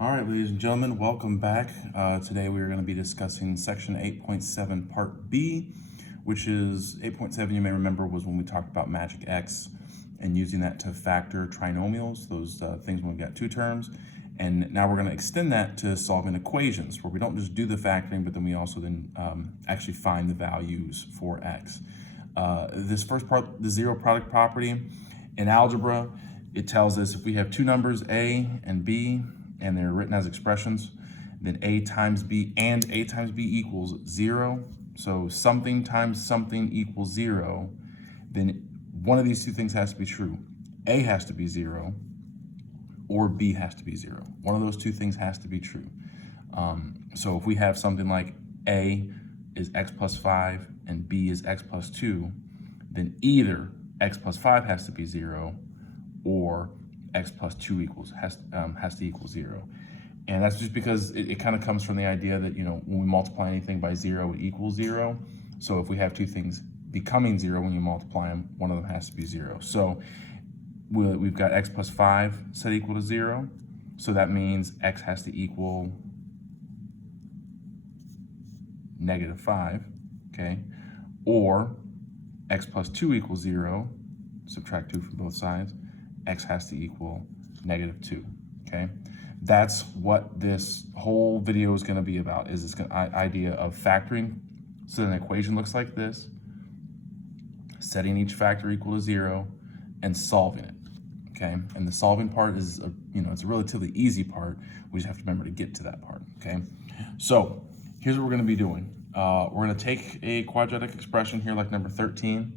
All right, ladies and gentlemen, welcome back. Today we are going to be discussing section 8.7 part B, which is 8.7, you may remember, was when we talked about magic X and using that to factor trinomials, those things when we got two terms. And now we're going to extend that to solving equations where we don't just do the factoring, but then we also then actually find the values for X. This first part, the zero product property, in algebra, it tells us if we have two numbers, A and B, and they're written as expressions, then A times B and A times B equals 0. So something times something equals 0. Then one of these two things has to be true. A has to be 0 or B has to be 0. One of those two things has to be true. So if we have something like A is x plus 5 and B is x plus 2, then either x plus 5 has to be 0 or x plus 2 has to equal 0. And that's just because it kind of comes from the idea that, when we multiply anything by 0, it equals 0. So if we have two things becoming 0 when you multiply them, one of them has to be 0. So we've got x plus 5 set equal to 0. So that means x has to equal -5, okay? Or x plus 2 equals 0, subtract 2 from both sides, x has to equal -2, okay? That's what this whole video is gonna be about, is this idea of factoring. So an equation looks like this, setting each factor equal to 0, and solving it, okay? And the solving part is, it's a relatively easy part. We just have to remember to get to that part, okay? So here's what we're gonna be doing. We're gonna take a quadratic expression here like number 13,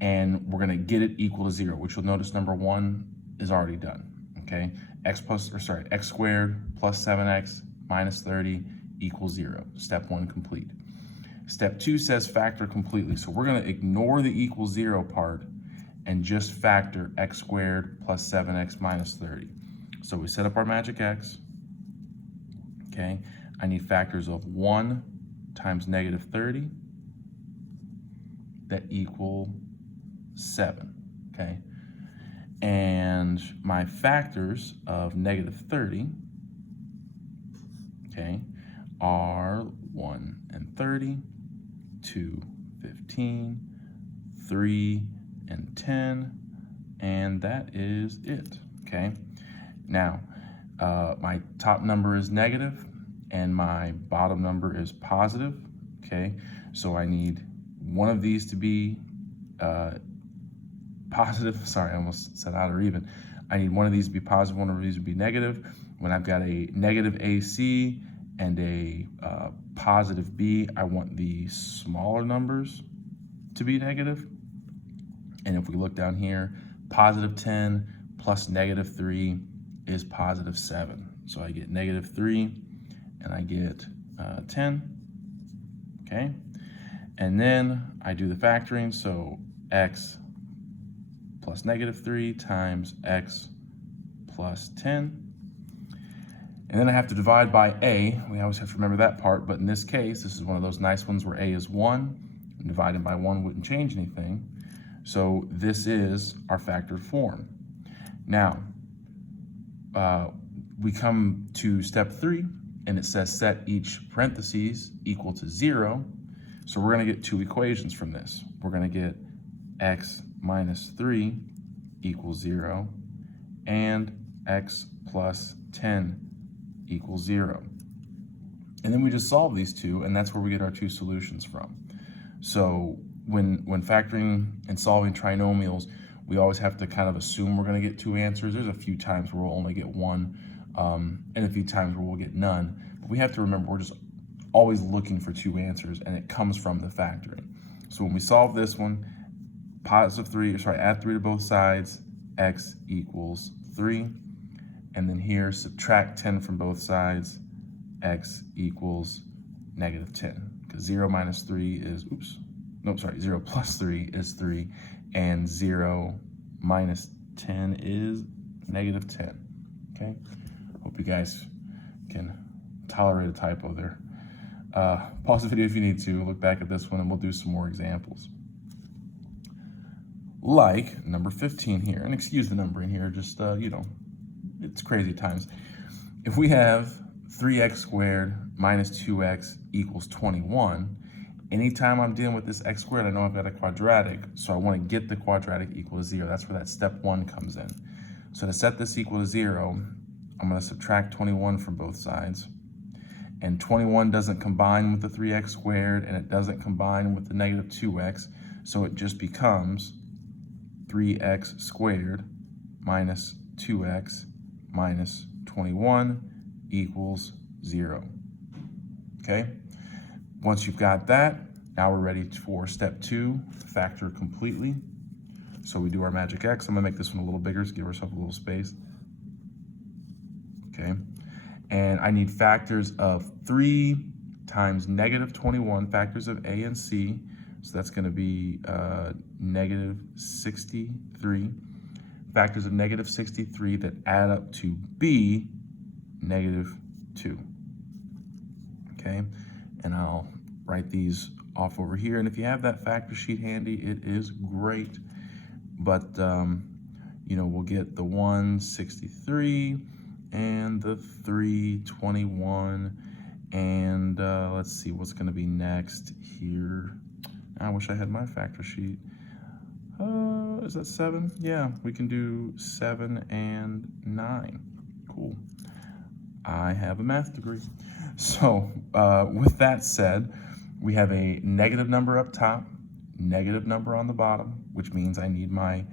and we're gonna get it equal to 0, which you'll notice number 1 is already done, okay? X squared plus 7x minus 30 equals 0. Step 1 complete. Step 2 says factor completely, so we're gonna ignore the equals 0 part and just factor x squared plus 7x minus 30. So we set up our magic X, okay? I need factors of 1 times -30 that equal 7, okay? And my factors of -30, okay, are 1 and 30, 2, 15, 3, and 10, and that is it, okay? Now, my top number is negative, and my bottom number is positive, okay? So I need one of these to be positive. Sorry, I almost said odd or even. I need one of these to be positive, one of these to be negative. When I've got a negative AC and a positive B, I want the smaller numbers to be negative. And if we look down here, positive 10 plus -3 is positive 7. So I get -3 and I get 10, okay? And then I do the factoring, so x plus -3 times x plus 10. And then I have to divide by a. We always have to remember that part, but in this case, this is one of those nice ones where a is 1, and dividing by 1 wouldn't change anything. So this is our factored form. Now, we come to step 3, and it says set each parentheses equal to 0. So we're gonna get two equations from this. We're gonna get x minus 3 equals 0, and x plus 10 equals 0. And then we just solve these two, and that's where we get our two solutions from. So when factoring and solving trinomials, we always have to kind of assume we're gonna get two answers. There's a few times where we'll only get one, and a few times where we'll get none. But we have to remember we're just always looking for two answers, and it comes from the factoring. So when we solve this one, add 3 to both sides, x equals 3. And then here, subtract 10 from both sides, x equals -10. Because 0 minus 3 is, 0 plus 3 is 3, and 0 minus 10 is -10, okay? Hope you guys can tolerate a typo there. Pause the video if you need to, look back at this one, and we'll do some more examples. Like number 15 here, and excuse the numbering here, just, it's crazy times. if we have 3x squared minus 2x equals 21, anytime I'm dealing with this x squared, I know I've got a quadratic, so I want to get the quadratic equal to 0. That's where that step 1 comes in. So to set this equal to 0, I'm going to subtract 21 from both sides. And 21 doesn't combine with the 3x squared, and it doesn't combine with the negative 2x, so it just becomes 3x squared minus 2x minus 21 equals 0. Okay? Once you've got that, now we're ready for step 2, factor completely. So we do our magic x. I'm gonna make this one a little bigger to give ourselves a little space. Okay? And I need factors of 3 times negative 21, factors of a and c. So that's gonna be negative 63. Factors of negative 63 that add up to b, negative 2. Okay, and I'll write these off over here. And if you have that factor sheet handy, it is great. But, you know, we'll get the 163 and the 321. And let's see what's going to be next here. I wish I had my factor sheet. Is that 7? Yeah, we can do 7 and 9. Cool. I have a math degree. So with that said, we have a negative number up top, negative number on the bottom, which means I need my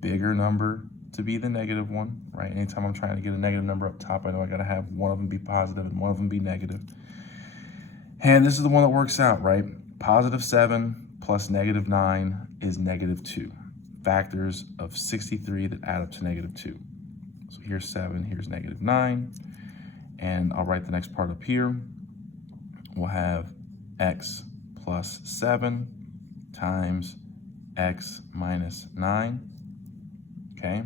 bigger number to be the negative one, right? Anytime I'm trying to get a negative number up top, I know I gotta have one of them be positive and one of them be negative. And this is the one that works out, right? Positive 7 plus negative 9 is negative 2. Factors of 63 that add up to negative 2. So here's 7, here's negative 9. And I'll write the next part up here. We'll have x plus 7 times x minus 9, okay?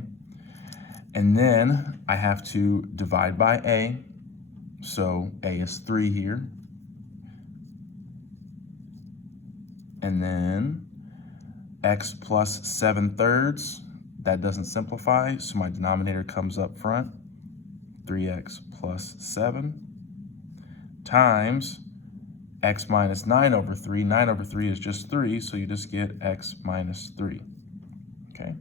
And then I have to divide by a. So a is 3 here. And then x plus 7/3, that doesn't simplify, so my denominator comes up front. 3x plus 7 times x minus 9 over 3. 9 over 3 is just 3, so you just get x minus 3, okay?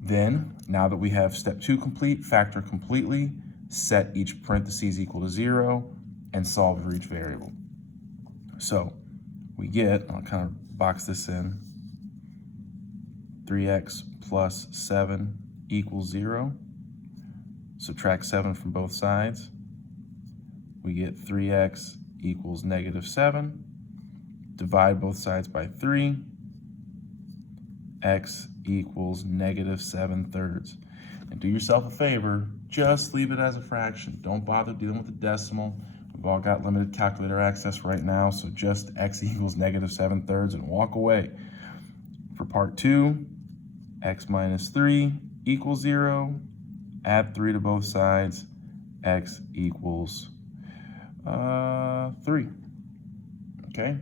Then, now that we have step 2 complete, factor completely, set each parentheses equal to 0, and solve for each variable. So we get, I'll kind of box this in, 3x plus 7 equals 0. Subtract 7 from both sides. We get 3x equals negative 7. Divide both sides by 3. X equals negative 7/3. And do yourself a favor, just leave it as a fraction. Don't bother dealing with the decimal. We've all got limited calculator access right now, so just x equals negative 7/3 and walk away. For part 2, x minus 3 equals 0. Add 3 to both sides, x equals 3, okay?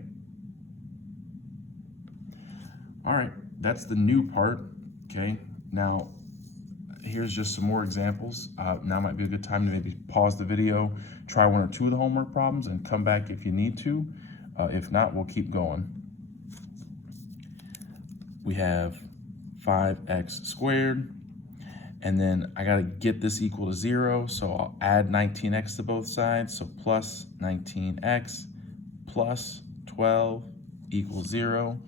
All right, that's the new part, okay? Now, here's just some more examples. Now might be a good time to maybe pause the video, try 1 or 2 of the homework problems, and come back if you need to. If not, we'll keep going. We have 5x squared. And then I gotta get this equal to 0, so I'll add 19x to both sides. So plus 19x plus 12 equals 0.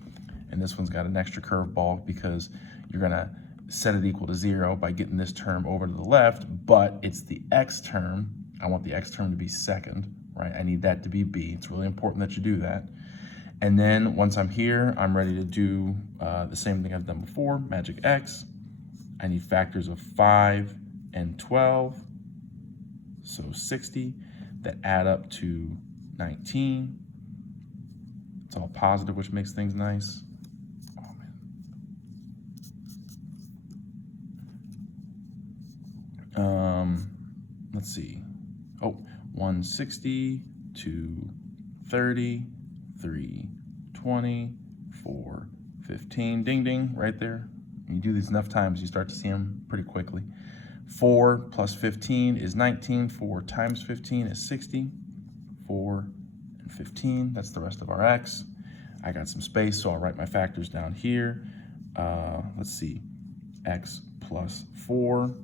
And this one's got an extra curveball because you're gonna set it equal to 0 by getting this term over to the left, but it's the x term. I want the x term to be second, right? I need that to be b. It's really important that you do that. And then once I'm here, I'm ready to do the same thing I've done before, magic x. I need factors of 5 and 12, so 60, that add up to 19. It's all positive, which makes things nice. Oh, man. Let's see. Oh, 160, 230, 320, 415. Ding, ding, right there. You do these enough times, you start to see them pretty quickly. 4 plus 15 is 19. 4 times 15 is 60. 4 and 15, that's the rest of our x. I got some space, so I'll write my factors down here. Let's see, x plus 4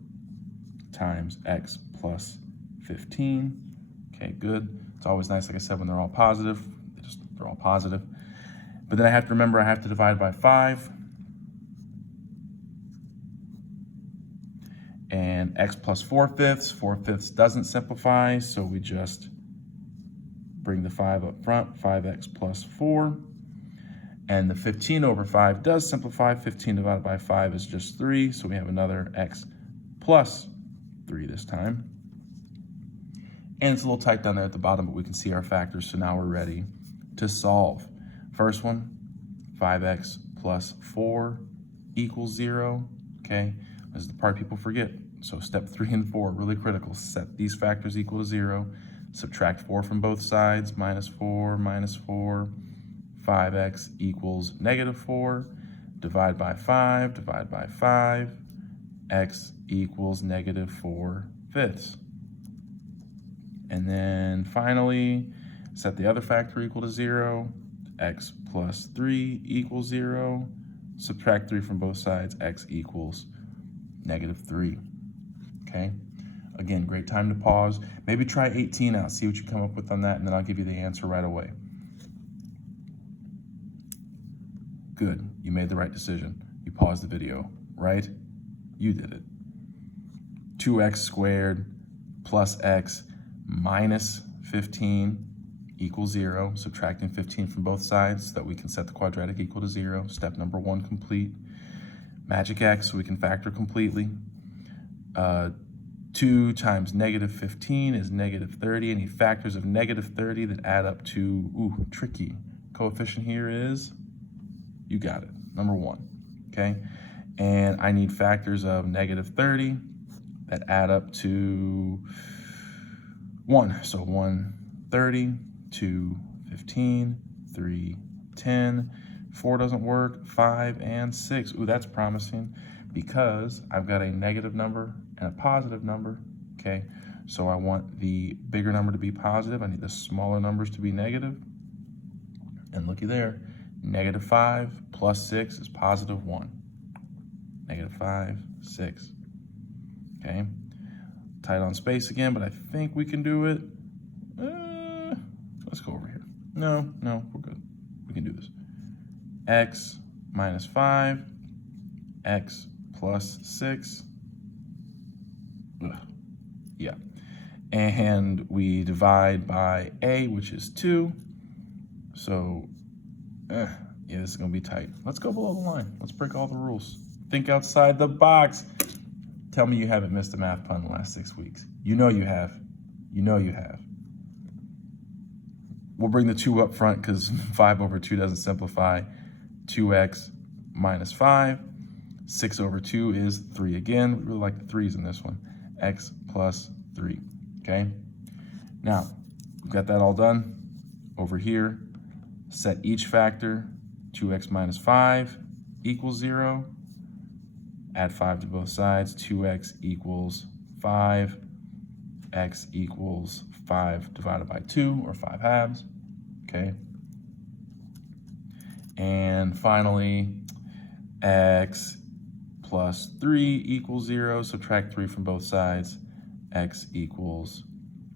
times x plus 15. Okay, good. It's always nice, like I said, when they're all positive. They're all positive. But then I have to remember I have to divide by 5. And x plus 4/5. 4/5 doesn't simplify, so we just bring the 5 up front, 5x plus 4. And the 15 over 5 does simplify. 15 divided by 5 is just 3, so we have another x plus 3 this time. And it's a little tight down there at the bottom, but we can see our factors, so now we're ready to solve. First one, 5x plus 4 equals 0, okay? This is the part people forget. So step 3 and 4, really critical. Set these factors equal to 0. Subtract 4 from both sides, minus 4, 5x equals negative 4. Divide by 5, x equals negative 4/5. And then finally, set the other factor equal to 0. X plus 3 equals 0. Subtract 3 from both sides, x equals negative 3. Okay? Again, great time to pause. Maybe try 18 out, see what you come up with on that, and then I'll give you the answer right away. Good, you made the right decision. You paused the video, right? You did it. 2x squared plus x minus 15 equals 0. Subtracting 15 from both sides so that we can set the quadratic equal to 0. Step number 1 complete. Magic x, so we can factor completely. 2 times negative 15 is negative 30. Any factors of negative 30 that add up to, tricky. Coefficient here is, you got it, number 1, okay? And I need factors of negative 30 that add up to 1. So 1, 30, 2, 15, 3, 10, 4 doesn't work, 5 and 6. Ooh, that's promising because I've got a negative number and a positive number, okay? So I want the bigger number to be positive. I need the smaller numbers to be negative. And looky there, negative 5 plus 6 is positive 1. Negative 5, 6, okay? Tight on space again, but I think we can do it. Let's go over here. No, we're good. We can do this. X minus 5, x plus 6. Yeah. And we divide by a, which is 2. So, yeah, this is going to be tight. Let's go below the line. Let's break all the rules. Think outside the box. Tell me you haven't missed a math pun in the last 6 weeks. You know you have. You know you have. We'll bring the 2 up front because 5 over 2 doesn't simplify. 2x minus 5. 6 over 2 is 3 again. We really like the 3's in this one. X plus 3, okay? Now, we've got that all done. Over here, set each factor. 2x minus 5 equals 0. Add 5 to both sides. 2x equals 5. X equals 5 divided by 2, or 5 halves, okay? And finally, x plus 3 equals 0. Subtract 3 from both sides. X equals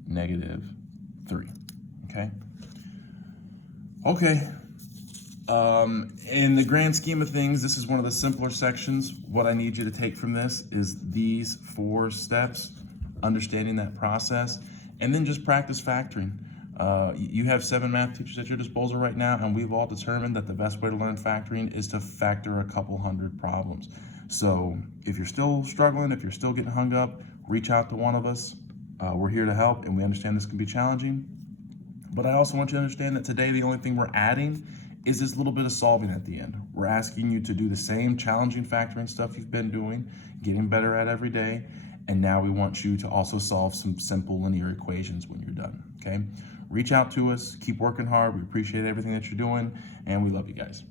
negative 3, okay? Okay. In the grand scheme of things, this is one of the simpler sections. What I need you to take from this is these 4 steps, understanding that process, and then just practice factoring. You have 7 math teachers at your disposal right now, and we've all determined that the best way to learn factoring is to factor a couple hundred problems. So if you're still struggling, if you're still getting hung up, reach out to one of us. We're here to help, and we understand this can be challenging. But I also want you to understand that today the only thing we're adding is this little bit of solving at the end. We're asking you to do the same challenging factoring stuff you've been doing, getting better at every day, and now we want you to also solve some simple linear equations when you're done, okay? Reach out to us, keep working hard. We appreciate everything that you're doing, and we love you guys.